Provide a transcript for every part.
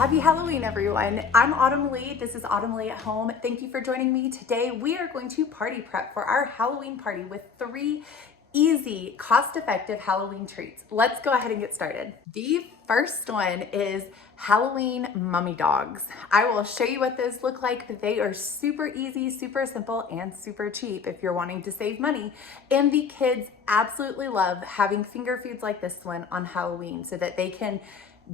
Happy Halloween, everyone. I'm Autumn Leigh. This is Autumn Leigh at Home. Thank you for joining me. Today, we are going to party prep for our Halloween party with 3 easy, cost-effective Halloween treats. Let's go ahead and get started. The first one is Halloween mummy dogs. I will show you what those look like, but they are super easy, super simple, and super cheap if you're wanting to save money. And the kids absolutely love having finger foods like this one on Halloween so that they can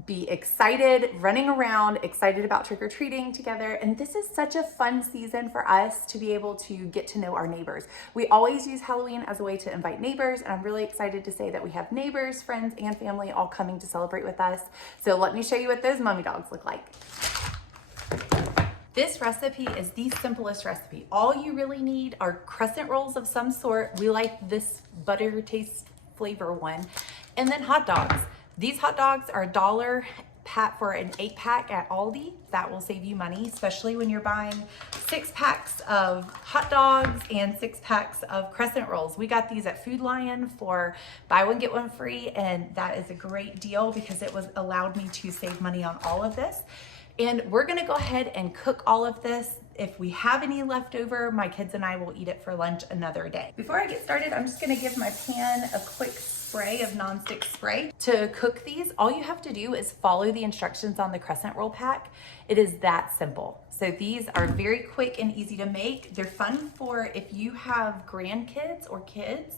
be excited, running around, excited about trick-or-treating together. And this is such a fun season for us to be able to get to know our neighbors. We always use Halloween as a way to invite neighbors, and I'm really excited to say that we have neighbors, friends, and family all coming to celebrate with us. So let me show you what those mummy dogs look like. This recipe is the simplest recipe. All you really need are crescent rolls of some sort. We like this butter taste flavor one, and then hot dogs. These hot dogs are $1 for an 8-pack at Aldi. That will save you money, especially when you're buying 6 packs of hot dogs and 6 packs of crescent rolls. We got these at Food Lion for buy one, get one free, and that is a great deal because it was allowed me to save money on all of this. And we're gonna go ahead and cook all of this. If we have any left over, my kids and I will eat it for lunch another day. Before I get started, I'm just gonna give my pan a quick spray of nonstick spray. To cook these, all you have to do is follow the instructions on the crescent roll pack. It is that simple. So these are very quick and easy to make. They're fun for if you have grandkids or kids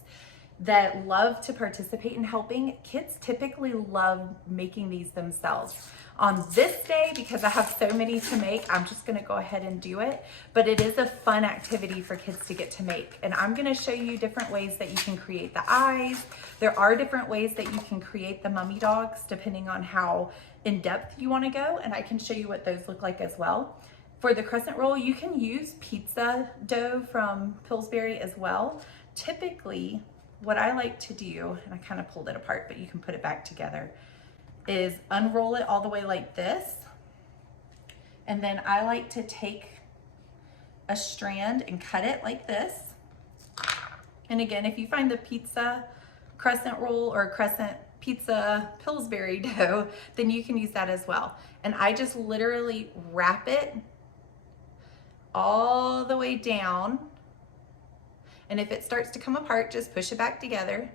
that love to participate in helping. Kids typically love making these themselves. On this day, because I have so many to make, I'm just gonna go ahead and do it, but it is a fun activity for kids to get to make. And I'm gonna show you different ways that you can create the eyes. There are different ways that you can create the mummy dogs depending on how in depth you wanna go, and I can show you what those look like as well. For the crescent roll, you can use pizza dough from Pillsbury as well. Typically, what I like to do, and I kind of pulled it apart, but you can put it back together, is unroll it all the way like this. And then I like to take a strand and cut it like this. And again, if you find the pizza crescent roll or crescent pizza Pillsbury dough, then you can use that as well. And I just literally wrap it all the way down. And if it starts to come apart, just push it back together.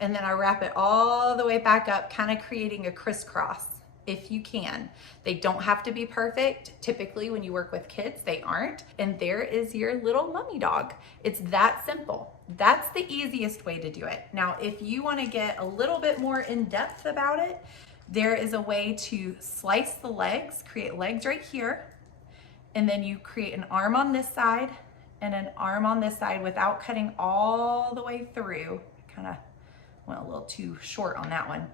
And then I wrap it all the way back up, kind of creating a crisscross if you can. They don't have to be perfect. Typically when you work with kids, they aren't. And there is your little mummy dog. It's that simple. That's the easiest way to do it. Now, if you want to get a little bit more in depth about it, there is a way to slice the legs, create legs right here. And then you create an arm on this side and an arm on this side without cutting all the way through. Kind of went a little too short on that one.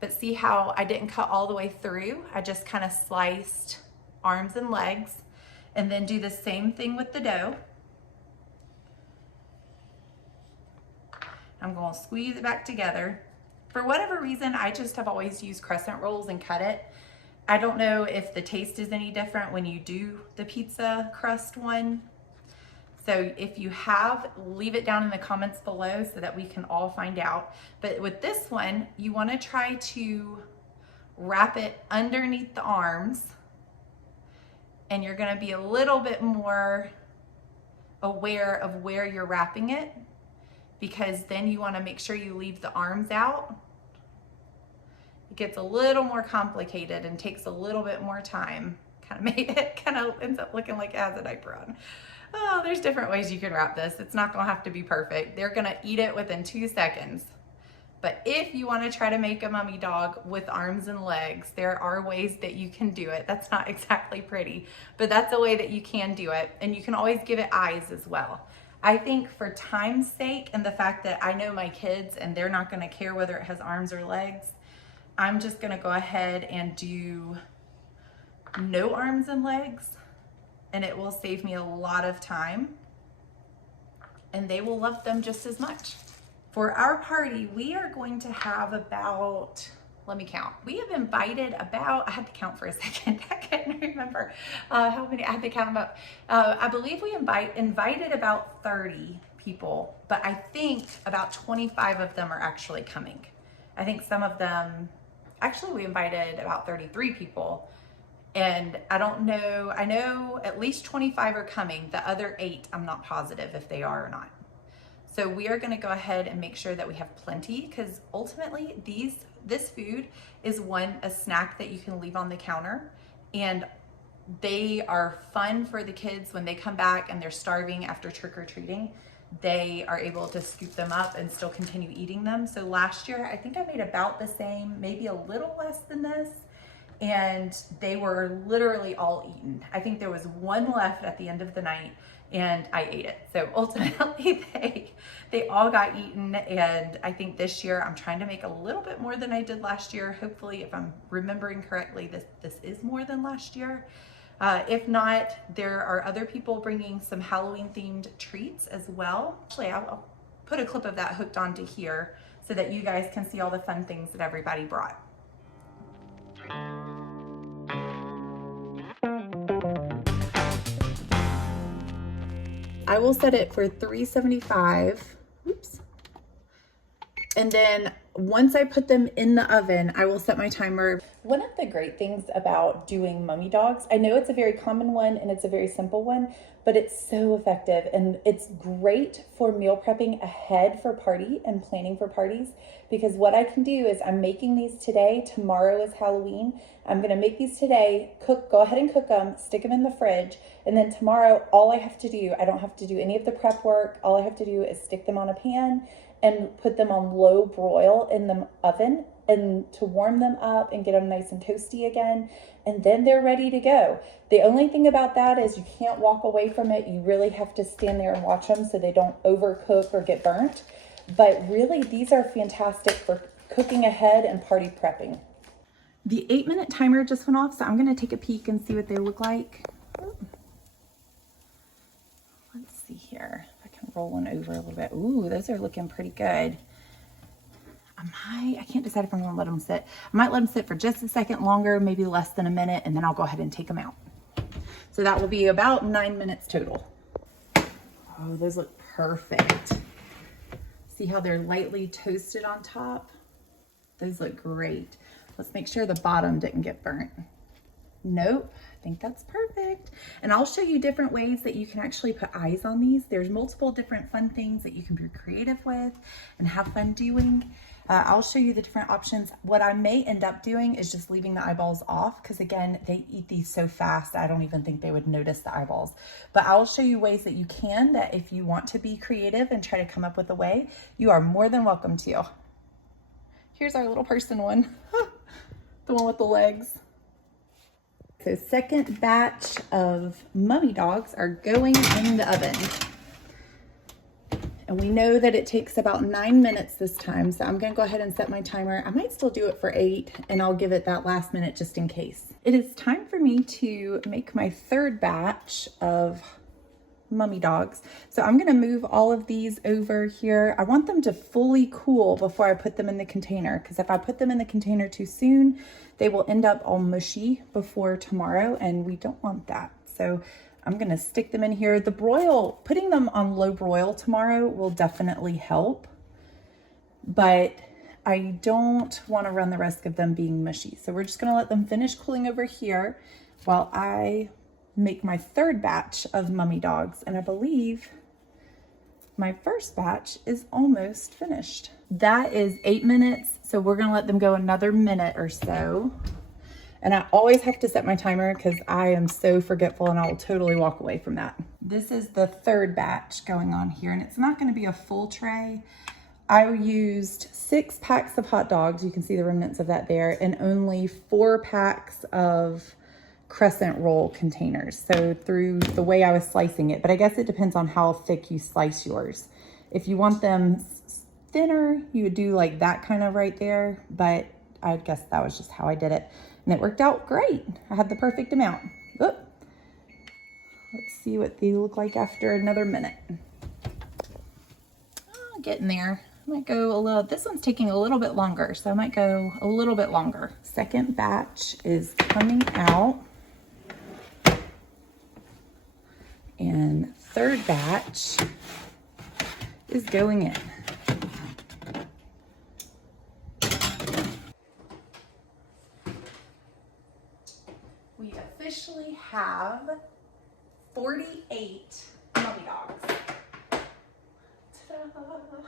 But see how I didn't cut all the way through? I just kind of sliced arms and legs, and then do the same thing with the dough. I'm going to squeeze it back together. For whatever reason, I just have always used crescent rolls and cut it. I don't know if the taste is any different when you do the pizza crust one. So if you have, leave it down in the comments below so that we can all find out. But with this one, you want to try to wrap it underneath the arms, and you're going to be a little bit more aware of where you're wrapping it, because then you want to make sure you leave the arms out. It gets a little more complicated and takes a little bit more time. Kind of ends up looking like it has a diaper on. Oh, there's different ways you can wrap this. It's not gonna have to be perfect. They're gonna eat it within 2 seconds. But if you wanna try to make a mummy dog with arms and legs, there are ways that you can do it. That's not exactly pretty, but that's a way that you can do it. And you can always give it eyes as well. I think for time's sake and the fact that I know my kids and they're not gonna care whether it has arms or legs, I'm just gonna go ahead and do no arms and legs, and it will save me a lot of time, and they will love them just as much. For our party, we are going to have about, let me count. We have invited about, I had to count for a second. I couldn't remember how many, I had to count them up. I believe we invited about 30 people, but I think about 25 of them are actually coming. I think some of them, actually we invited about 33 people, And I don't know, I know at least 25 are coming. The other 8, I'm not positive if they are or not. So we are gonna go ahead and make sure that we have plenty, because ultimately this food is a snack that you can leave on the counter, and they are fun for the kids when they come back and they're starving after trick-or-treating. They are able to scoop them up and still continue eating them. So last year, I think I made about the same, maybe a little less than this, and they were literally all eaten. I think there was one left at the end of the night and I ate it. So ultimately they all got eaten, and I think this year I'm trying to make a little bit more than I did last year. Hopefully, if I'm remembering correctly, this is more than last year. If not, there are other people bringing some Halloween themed treats as well. Actually, I'll put a clip of that hooked onto here so that you guys can see all the fun things that everybody brought. I will set it for 375. Oops. And then once I put them in the oven, I will set my timer. One of the great things about doing mummy dogs, I know it's a very common one and it's a very simple one, but it's so effective, and it's great for meal prepping ahead for party and planning for parties, because what I can do is I'm making these today. Tomorrow is Halloween. I'm gonna make these today, go ahead and cook them, stick them in the fridge, and then tomorrow, all I have to do, I don't have to do any of the prep work. All I have to do is stick them on a pan and put them on low broil in the oven, and to warm them up and get them nice and toasty again, and then they're ready to go. The only thing about that is you can't walk away from it. You really have to stand there and watch them so they don't overcook or get burnt. But really, these are fantastic for cooking ahead and party prepping. The 8-minute timer just went off, so I'm gonna take a peek and see what they look like. Let's see here. If I can roll one over a little bit. Ooh, those are looking pretty good. I can't decide if I'm gonna let them sit. I might let them sit for just a second longer, maybe less than a minute, and then I'll go ahead and take them out. So that will be about 9 minutes total. Oh, those look perfect. See how they're lightly toasted on top? Those look great. Let's make sure the bottom didn't get burnt. Nope, I think that's perfect. And I'll show you different ways that you can actually put eyes on these. There's multiple different fun things that you can be creative with and have fun doing. I'll show you the different options. What I may end up doing is just leaving the eyeballs off, because again, they eat these so fast, I don't even think they would notice the eyeballs. But I'll show you ways that you can, that if you want to be creative and try to come up with a way, you are more than welcome to. Here's our little person one, the one with the legs. So second batch of mummy dogs are going in the oven. And we know that it takes about 9 minutes this time, so I'm gonna go ahead and set my timer. I might still do it for 8, and I'll give it that last minute just in case. It is time for me to make my third batch of mummy dogs. So I'm gonna move all of these over here. I want them to fully cool before I put them in the container, because if I put them in the container too soon, they will end up all mushy before tomorrow, and we don't want that. So I'm gonna stick them in here. The broil, putting them on low broil tomorrow will definitely help, but I don't wanna run the risk of them being mushy. So we're just gonna let them finish cooling over here while I make my third batch of mummy dogs. And I believe my first batch is almost finished. That is 8 minutes. So we're gonna let them go another minute or so. And I always have to set my timer because I am so forgetful, and I will totally walk away from that. This is the third batch going on here, and it's not going to be a full tray. I used 6 packs of hot dogs. You can see the remnants of that there, and only 4 packs of crescent roll containers. So through the way I was slicing it, but I guess it depends on how thick you slice yours. If you want them thinner, you would do like that kind of right there, but I guess that was just how I did it. And it worked out great. I had the perfect amount. Oop. Let's see what they look like after another minute. Oh, getting there. I might go a little, this one's taking a little bit longer, so I might go a little bit longer. Second batch is coming out. And third batch is going in. We officially have 48 mummy dogs. Ta-da!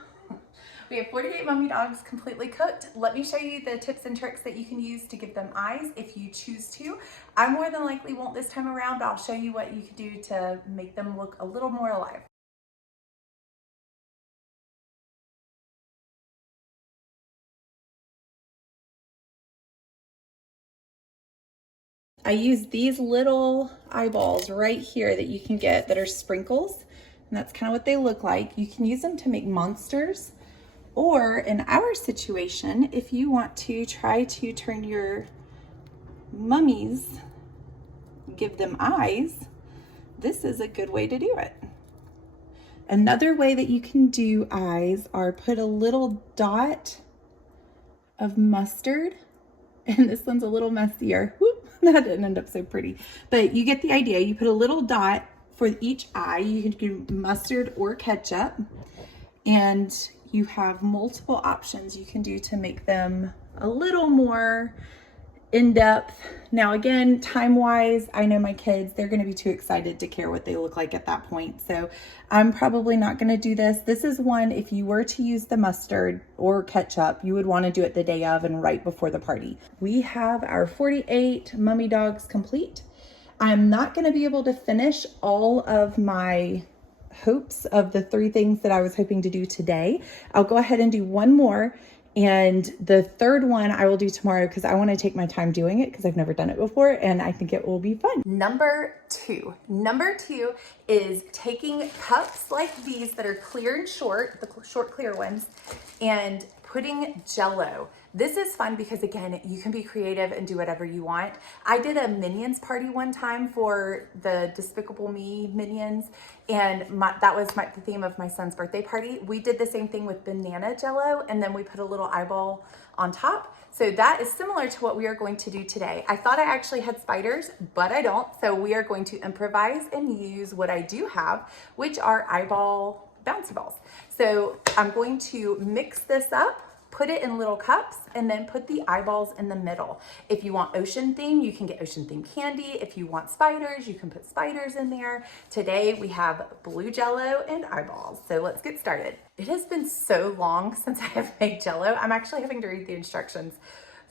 We have 48 mummy dogs completely cooked. Let me show you the tips and tricks that you can use to give them eyes if you choose to. I more than likely won't this time around, but I'll show you what you can do to make them look a little more alive. I use these little eyeballs right here that you can get that are sprinkles, and that's kind of what they look like. You can use them to make monsters, or in our situation, if you want to try to turn your mummies, give them eyes, this is a good way to do it. Another way that you can do eyes are put a little dot of mustard, and this one's a little messier. Whoop, that didn't end up so pretty, but you get the idea. You put a little dot for each eye. You can do mustard or ketchup, and you have multiple options you can do to make them a little more in-depth. Now again, time-wise, I know my kids, they're gonna be too excited to care what they look like at that point. So I'm probably not gonna do this. This is one, if you were to use the mustard or ketchup, you would wanna do it the day of and right before the party. We have our 48 mummy dogs complete. I'm not gonna be able to finish all of my hopes of the 3 things that I was hoping to do today. I'll go ahead and do one more, and the third one I will do tomorrow because I want to take my time doing it because I've never done it before and I think it will be fun. Number two is taking cups like these that are clear and short, the short clear ones, and putting Jello. This is fun because again, you can be creative and do whatever you want. I did a Minions party one time for the Despicable Me Minions, and that was the theme of my son's birthday party. We did the same thing with banana Jello, and then we put a little eyeball on top. So that is similar to what we are going to do today. I thought I actually had spiders, but I don't. So we are going to improvise and use what I do have, which are eyeball bouncy balls. So I'm going to mix this up, put it in little cups, and then put the eyeballs in the middle. If you want ocean theme, you can get ocean theme candy. If you want spiders, you can put spiders in there. Today we have blue Jello and eyeballs. So let's get started. It has been so long since I have made Jello. I'm actually having to read the instructions.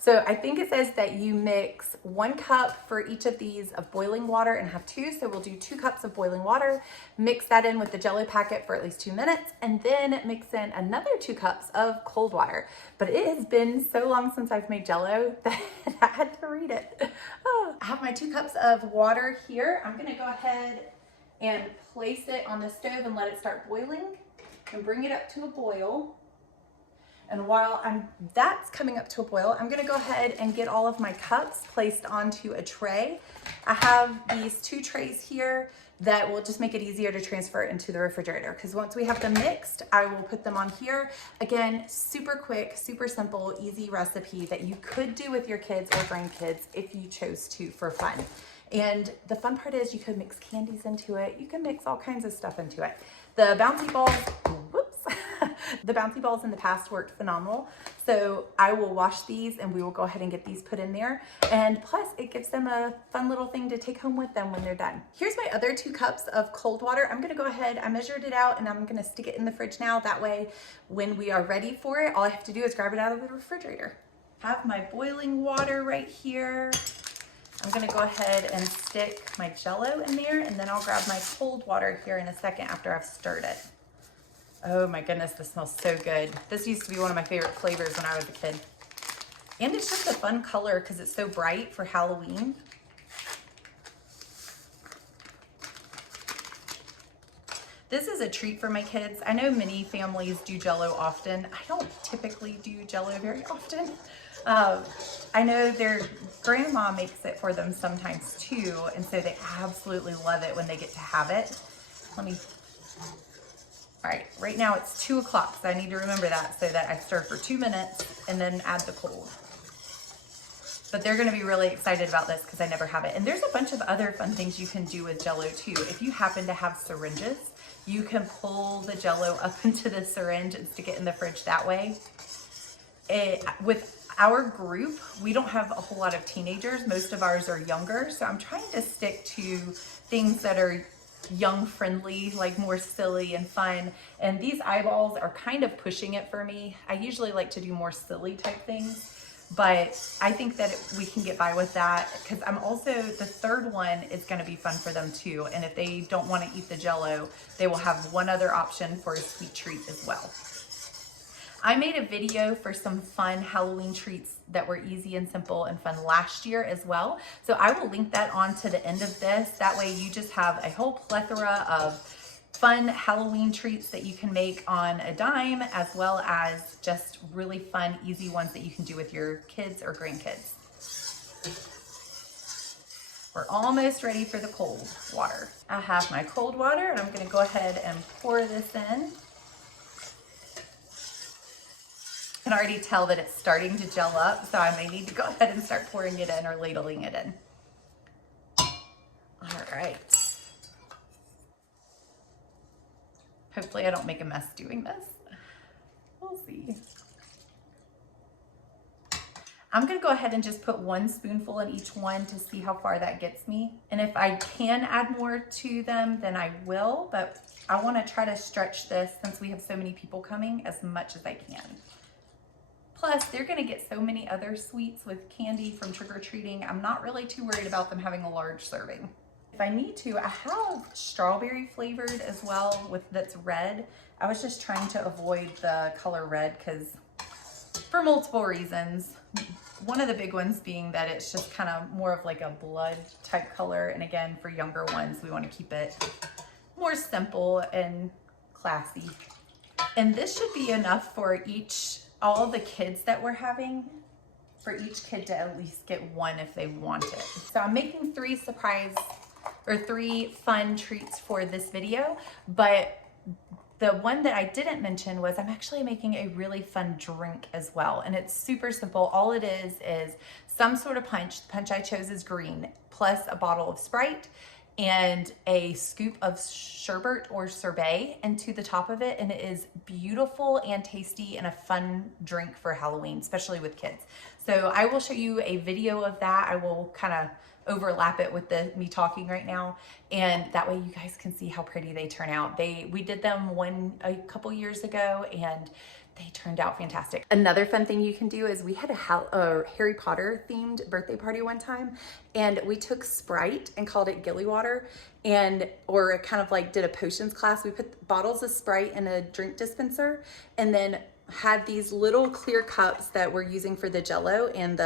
So I think it says that you mix 1 cup for each of these of boiling water and have 2. So we'll do 2 cups of boiling water, mix that in with the Jello packet for at least 2 minutes, and then mix in another 2 cups of cold water. But it has been so long since I've made Jello that I had to read it. Oh. I have my 2 cups of water here. I'm gonna go ahead and place it on the stove and let it start boiling and bring it up to a boil. And while that's coming up to a boil, I'm gonna go ahead and get all of my cups placed onto a tray. I have these 2 trays here that will just make it easier to transfer into the refrigerator, because once we have them mixed, I will put them on here. Again, super quick, super simple, easy recipe that you could do with your kids or grandkids if you chose to for fun. And the fun part is you could mix candies into it. You can mix all kinds of stuff into it. The bouncy balls, the bouncy balls in the past worked phenomenal. So I will wash these and we will go ahead and get these put in there. And plus it gives them a fun little thing to take home with them when they're done. Here's my other 2 cups of cold water. I'm gonna go ahead, I measured it out and I'm gonna stick it in the fridge now. That way, when we are ready for it, all I have to do is grab it out of the refrigerator. Have my boiling water right here. I'm gonna go ahead and stick my Jello in there, and then I'll grab my cold water here in a second after I've stirred it. Oh my goodness, this smells so good. This used to be one of my favorite flavors when I was a kid. And it's just a fun color because it's so bright for Halloween. This is a treat for my kids. I know many families do Jello often. I don't typically do Jello very often. I know their grandma makes it for them sometimes too, and so they absolutely love it when they get to have it. All right, right now it's 2 o'clock, so I need to remember that so that I stir for 2 minutes and then add the cold. But they're gonna be really excited about this because I never have it. And there's a bunch of other fun things you can do with Jello too. If you happen to have syringes, you can pull the Jello up into the syringe and stick it in the fridge that way. Our group, we don't have a whole lot of teenagers. Most of ours are younger. So I'm trying to stick to things that are young friendly, like more silly and fun. And these eyeballs are kind of pushing it for me. I usually like to do more silly type things, but I think that we can get by with that, because I'm also, the third one is going to be fun for them too. And if they don't want to eat the Jell-O, they will have one other option for a sweet treat as well. I made a video for some fun Halloween treats that were easy and simple and fun last year as well. So I will link that on to the end of this. That way you just have a whole plethora of fun Halloween treats that you can make on a dime, as well as just really fun, easy ones that you can do with your kids or grandkids. We're almost ready for the cold water. I have my cold water and I'm gonna go ahead and pour this in. I can already tell that it's starting to gel up, so I may need to go ahead and start pouring it in or ladling it in. All right. Hopefully I don't make a mess doing this. We'll see. I'm gonna go ahead and just put 1 spoonful in each one to see how far that gets me. And if I can add more to them, then I will, but I wanna try to stretch this, since we have so many people coming, as much as I can. Plus, they're gonna get so many other sweets with candy from trick-or-treating. I'm not really too worried about them having a large serving. If I need to, I have strawberry flavored as well that's red. I was just trying to avoid the color red because for multiple reasons. One of the big ones being that it's just kind of more of like a blood type color. And again, for younger ones, we want to keep it more simple and classy. And this should be enough for all the kids that we're having, for each kid to at least get one if they want it. So I'm making 3 fun treats for this video, but the one that I didn't mention was I'm actually making a really fun drink as well. And it's super simple. All it is some sort of punch. The punch I chose is green, plus a bottle of Sprite and a scoop of sherbet or sorbet into the top of it. And it is beautiful and tasty and a fun drink for Halloween, especially with kids. So I will show you a video of that. I will kind of overlap it with me talking right now, and that way you guys can see how pretty they turn out. We did them a couple years ago and they turned out fantastic. Another fun thing you can do is we had a Harry Potter themed birthday party one time, and we took Sprite and called it Gilly Water, or kind of like did a potions class. We put bottles of Sprite in a drink dispenser and then had these little clear cups that we're using for the Jell-O and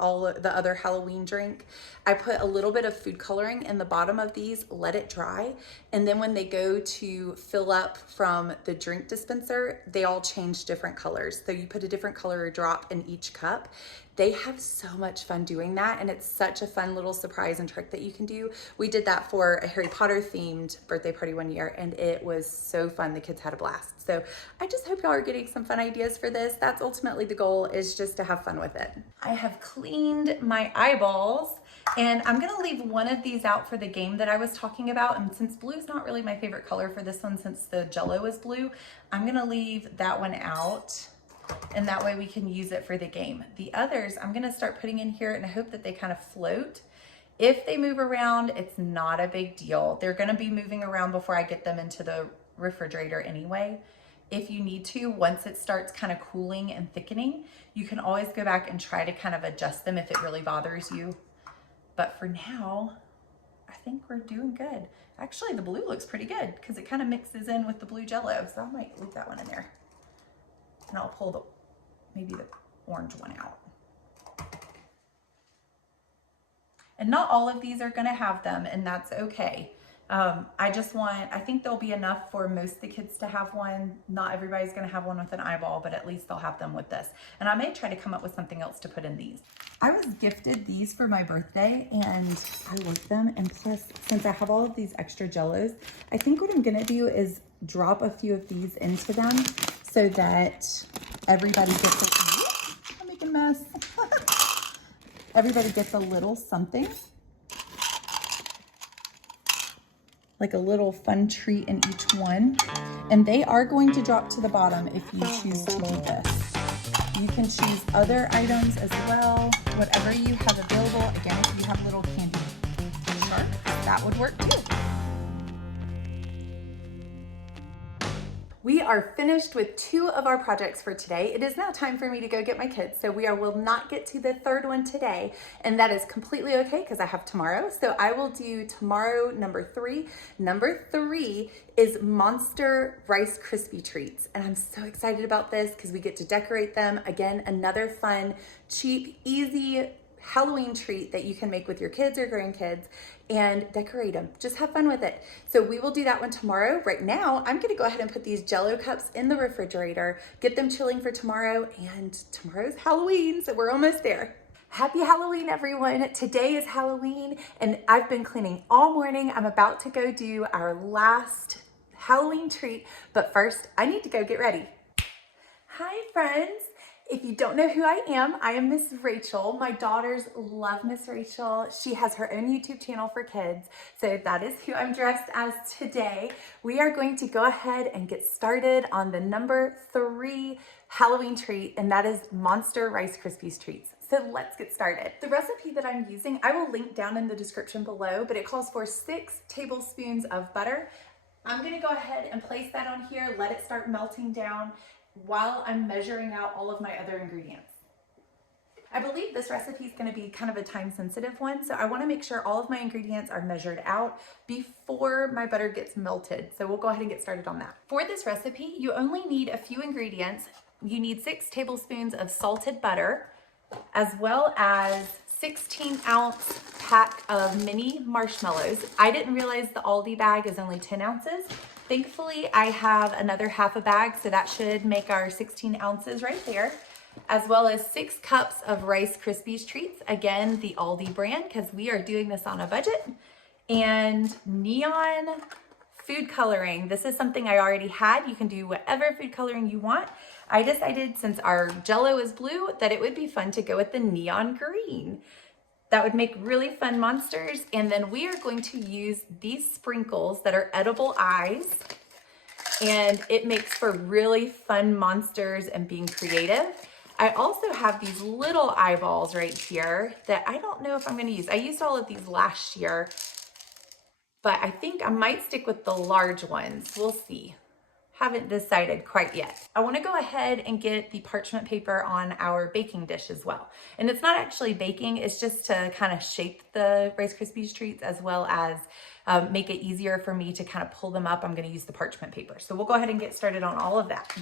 all the other Halloween drink. I put a little bit of food coloring in the bottom of these, let it dry, and then when they go to fill up from the drink dispenser, they all change different colors. So you put a different color drop in each cup. They have so much fun doing that, and it's such a fun little surprise and trick that you can do. We did that for a Harry Potter themed birthday party one year, and it was so fun. The kids had a blast. So I just hope y'all are getting some fun ideas for this. That's ultimately the goal, is just to have fun with it. I have cleaned my eyeballs, and I'm gonna leave one of these out for the game that I was talking about. And since blue is not really my favorite color for this one, since the Jell-O is blue, I'm gonna leave that one out. And that way we can use it for the game. The others I'm gonna start putting in here, and I hope that they kind of float. If they move around, it's not a big deal. They're gonna be moving around before I get them into the refrigerator anyway. If you need to, once it starts kind of cooling and thickening, you can always go back and try to kind of adjust them if it really bothers you. But for now, I think we're doing good. Actually, the blue looks pretty good because it kind of mixes in with the blue Jell-O, so I might leave that one in there. And I'll pull maybe the orange one out. And not all of these are gonna have them, and that's okay. I think there'll be enough for most of the kids to have one. Not everybody's gonna have one with an eyeball, but at least they'll have them with this. And I may try to come up with something else to put in these. I was gifted these for my birthday, and I love them. And plus, since I have all of these extra Jell-Os, I think what I'm gonna do is drop a few of these into them so that everybody gets I'm making a mess. Everybody gets a little something, like a little fun treat in each one. And they are going to drop to the bottom if you choose to do this. You can choose other items as well, whatever you have available. Again, if you have little candy sharks, that would work too. We are finished with 2 of our projects for today. It is now time for me to go get my kids, so will not get to the 3rd one today, and that is completely okay because I have tomorrow. So I will do tomorrow number 3. Number 3 is Monster Rice Krispie treats, and I'm so excited about this because we get to decorate them. Again, another fun, cheap, easy Halloween treat that you can make with your kids or grandkids and decorate them. Just have fun with it. So we will do that one tomorrow. Right now, I'm gonna go ahead and put these Jell-O cups in the refrigerator, get them chilling for tomorrow, and tomorrow's Halloween, so we're almost there. Happy Halloween, everyone. Today is Halloween, and I've been cleaning all morning. I'm about to go do our last Halloween treat, but first, I need to go get ready. Hi, friends. If you don't know who I am Miss Rachel. My daughters love Miss Rachel. She has her own YouTube channel for kids. So that is who I'm dressed as today. We are going to go ahead and get started on the number 3 Halloween treat, and that is Monster Rice Krispies treats. So let's get started. The recipe that I'm using, I will link down in the description below, but it calls for 6 tablespoons of butter. I'm gonna go ahead and place that on here, let it start melting down while I'm measuring out all of my other ingredients. I believe this recipe is going to be kind of a time sensitive one, so I want to make sure all of my ingredients are measured out before my butter gets melted. So we'll go ahead and get started on that. For this recipe, you only need a few ingredients. You need 6 tablespoons of salted butter, as well as 16-ounce pack of mini marshmallows. I didn't realize the Aldi bag is only 10 ounces. Thankfully, I have another half a bag, so that should make our 16 ounces right there, as well as 6 cups of Rice Krispies treats. Again, the Aldi brand, because we are doing this on a budget. And neon food coloring. This is something I already had. You can do whatever food coloring you want. I decided, since our Jell-O is blue, that it would be fun to go with the neon green. That would make really fun monsters. And then we are going to use these sprinkles that are edible eyes. And it makes for really fun monsters and being creative. I also have these little eyeballs right here that I don't know if I'm gonna use. I used all of these last year, but I think I might stick with the large ones. We'll see. Haven't decided quite yet. I want to go ahead and get the parchment paper on our baking dish as well. And it's not actually baking, it's just to kind of shape the Rice Krispies treats, as well as make it easier for me to kind of pull them up. I'm going to use the parchment paper. So we'll go ahead and get started on all of that.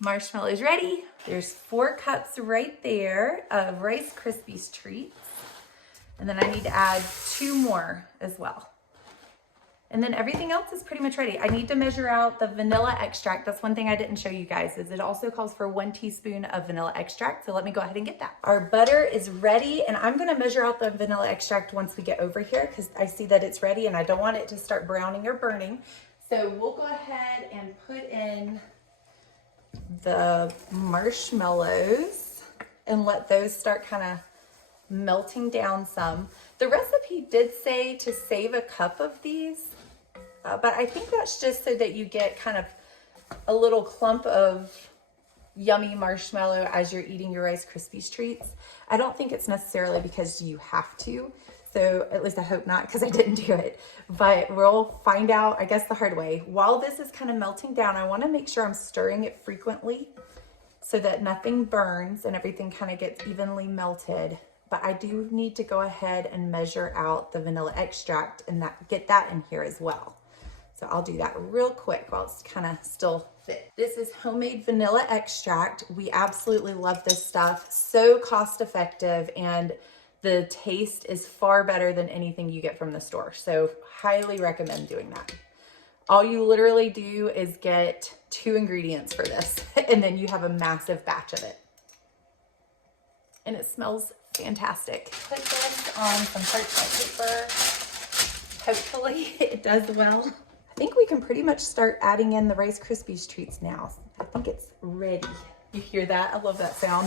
Marshmallows ready. There's 4 cups right there of Rice Krispies treats. And then I need to add 2 more as well. And then everything else is pretty much ready. I need to measure out the vanilla extract. That's one thing I didn't show you guys, is it also calls for 1 teaspoon of vanilla extract. So let me go ahead and get that. Our butter is ready, and I'm gonna measure out the vanilla extract once we get over here, because I see that it's ready and I don't want it to start browning or burning. So we'll go ahead and put in the marshmallows and let those start kind of melting down some. The recipe did say to save a cup of these, but I think that's just so that you get kind of a little clump of yummy marshmallow as you're eating your Rice Krispies treats. I don't think it's necessarily because you have to, so at least I hope not, because I didn't do it, but we'll find out, I guess, the hard way. While this is kind of melting down, I want to make sure I'm stirring it frequently so that nothing burns and everything kind of gets evenly melted. But I do need to go ahead and measure out the vanilla extract and get that in here as well. So I'll do that real quick while it's kind of still thick. This is homemade vanilla extract. We absolutely love this stuff. So cost effective, and the taste is far better than anything you get from the store. So highly recommend doing that. All you literally do is get 2 ingredients for this, and then you have a massive batch of it. And it smells fantastic. Put this on some parchment paper. Hopefully it does well. I think we can pretty much start adding in the Rice Krispies treats now. I think it's ready. You hear that? I love that sound.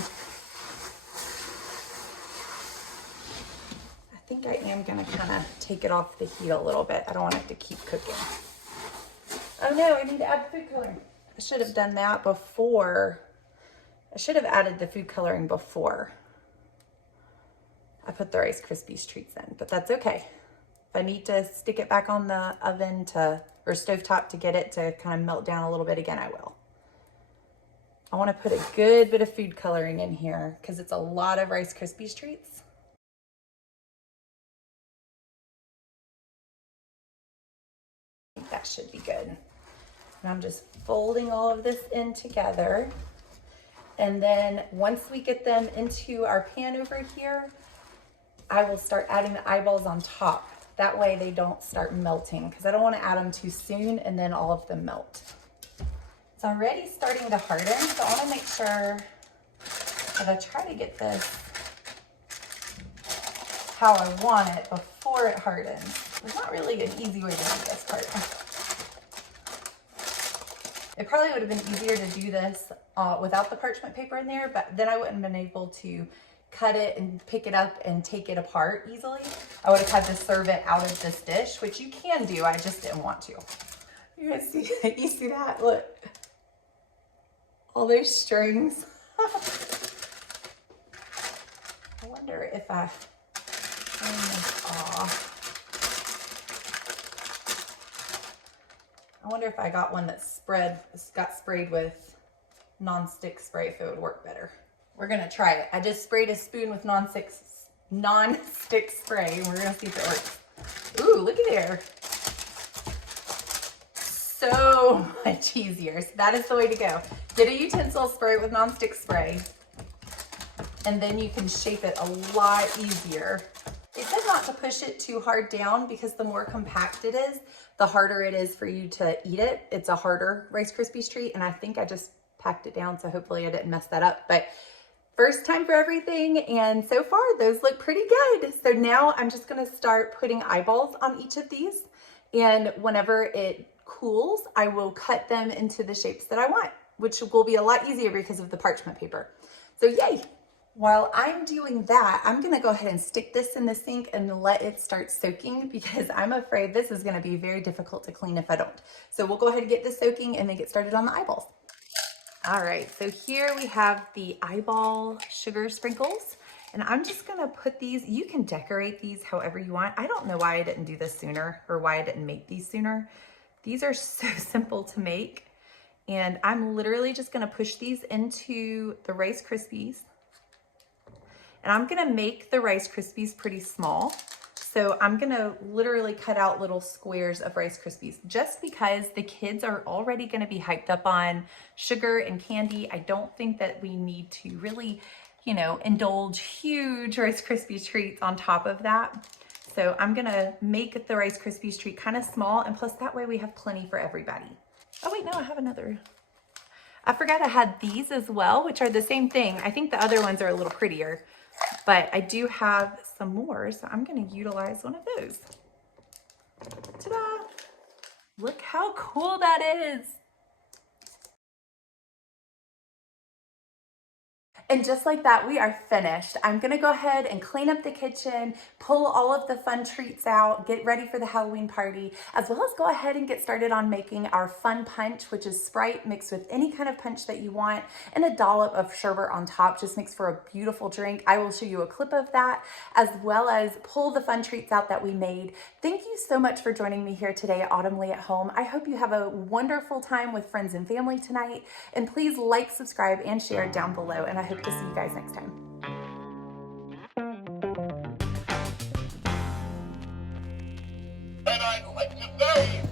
I think I am gonna kind of take it off the heat a little bit. I don't want it to keep cooking. Oh no, I need to add food coloring. I should have done that before I should have added the food coloring before I put the Rice Krispies treats in, but that's okay. If I need to stick it back on the oven or stovetop to get it to kind of melt down a little bit again, I will. I want to put a good bit of food coloring in here because it's a lot of Rice Krispies treats. I think that should be good. And I'm just folding all of this in together. And then once we get them into our pan over here, I will start adding the eyeballs on top. That way they don't start melting because I don't want to add them too soon and then all of them melt. It's already starting to harden, so I want to make sure that I try to get this how I want it before it hardens. There's not really an easy way to do this part. It probably would have been easier to do this without the parchment paper in there, but then I wouldn't have been able to cut it and pick it up and take it apart easily. I would have had to serve it out of this dish, which you can do, I just didn't want to. You guys see, you see that? Look. All those strings. I wonder if I turn this off. I wonder if I got one that got sprayed with non-stick spray, if it would work better. We're gonna try it. I just sprayed a spoon with non-stick spray, and we're gonna see if it works. Ooh, look at there. So much easier. So that is the way to go. Get a utensil, spray it with non-stick spray, and then you can shape it a lot easier. It said not to push it too hard down because the more compact it is, the harder it is for you to eat it. It's a harder Rice Krispies treat, and I think I just packed it down, so hopefully I didn't mess that up. But first time for everything, and so far those look pretty good. So now I'm just gonna start putting eyeballs on each of these, and whenever it cools, I will cut them into the shapes that I want, which will be a lot easier because of the parchment paper. So yay! While I'm doing that, I'm gonna go ahead and stick this in the sink and let it start soaking because I'm afraid this is gonna be very difficult to clean if I don't. So we'll go ahead and get this soaking and then get started on the eyeballs. All right, so here we have the eyeball sugar sprinkles, and I'm just gonna put these, you can decorate these however you want. I don't know why I didn't do this sooner or why I didn't make these sooner. These are so simple to make, and I'm literally just gonna push these into the Rice Krispies. And I'm gonna make the Rice Krispies pretty small. So I'm gonna literally cut out little squares of Rice Krispies just because the kids are already gonna be hyped up on sugar and candy. I don't think that we need to really, you know, indulge huge Rice Krispies treats on top of that. So I'm gonna make the Rice Krispies treat kind of small, and plus that way we have plenty for everybody. Oh wait, no, I have another. I forgot I had these as well, which are the same thing. I think the other ones are a little prettier. But I do have some more, so I'm gonna utilize one of those. Ta-da! Look how cool that is. And just like that, we are finished. I'm gonna go ahead and clean up the kitchen, pull all of the fun treats out, get ready for the Halloween party, as well as go ahead and get started on making our fun punch, which is Sprite mixed with any kind of punch that you want, and a dollop of sherbet on top. Just makes for a beautiful drink. I will show you a clip of that, as well as pull the fun treats out that we made. Thank you so much for joining me here today at Autumn Leigh at Home. I hope you have a wonderful time with friends and family tonight, and please like, subscribe, and share down below, and I hope to see you guys next time. And I'd like to say